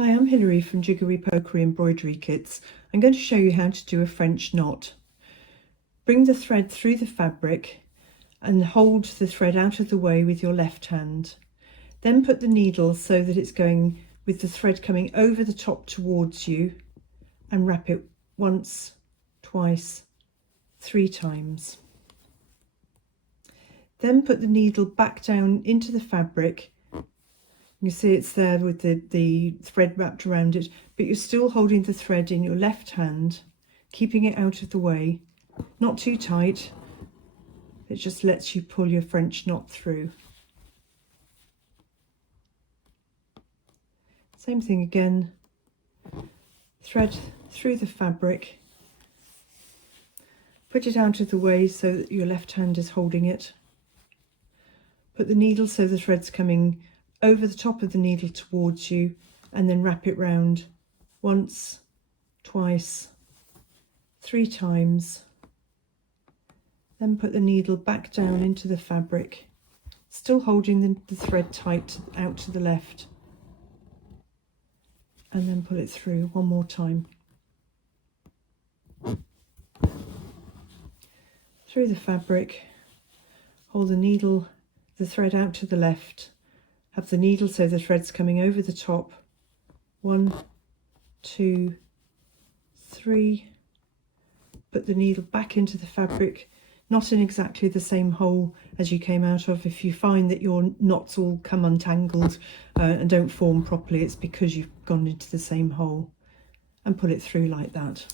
Hi, I'm Hilary from Jiggery Pokery Embroidery Kits. I'm going to show you how to do a French knot. Bring the thread through the fabric and hold the thread out of the way with your left hand. Then put the needle so that it's going with the thread coming over the top towards you and wrap it once, twice, 3 times. Then put the needle back down into the fabric. You see it's there with the thread wrapped around it, but you're still holding the thread in your left hand, keeping it out of the way, not too tight. It just lets you pull your French knot through. Same thing again, thread through the fabric, put it out of the way so that your left hand is holding it. Put the needle so the thread's coming over the top of the needle towards you, and then wrap it round once, twice, 3 times. Then put the needle back down into the fabric, still holding the thread tight out to the left, and then pull it through one more time. Through the fabric, hold the thread out to the left, have the needle so the thread's coming over the top. 1, 2, 3. Put the needle back into the fabric, not in exactly the same hole as you came out of. If you find that your knots all come untangled and don't form properly, it's because you've gone into the same hole, and pull it through like that.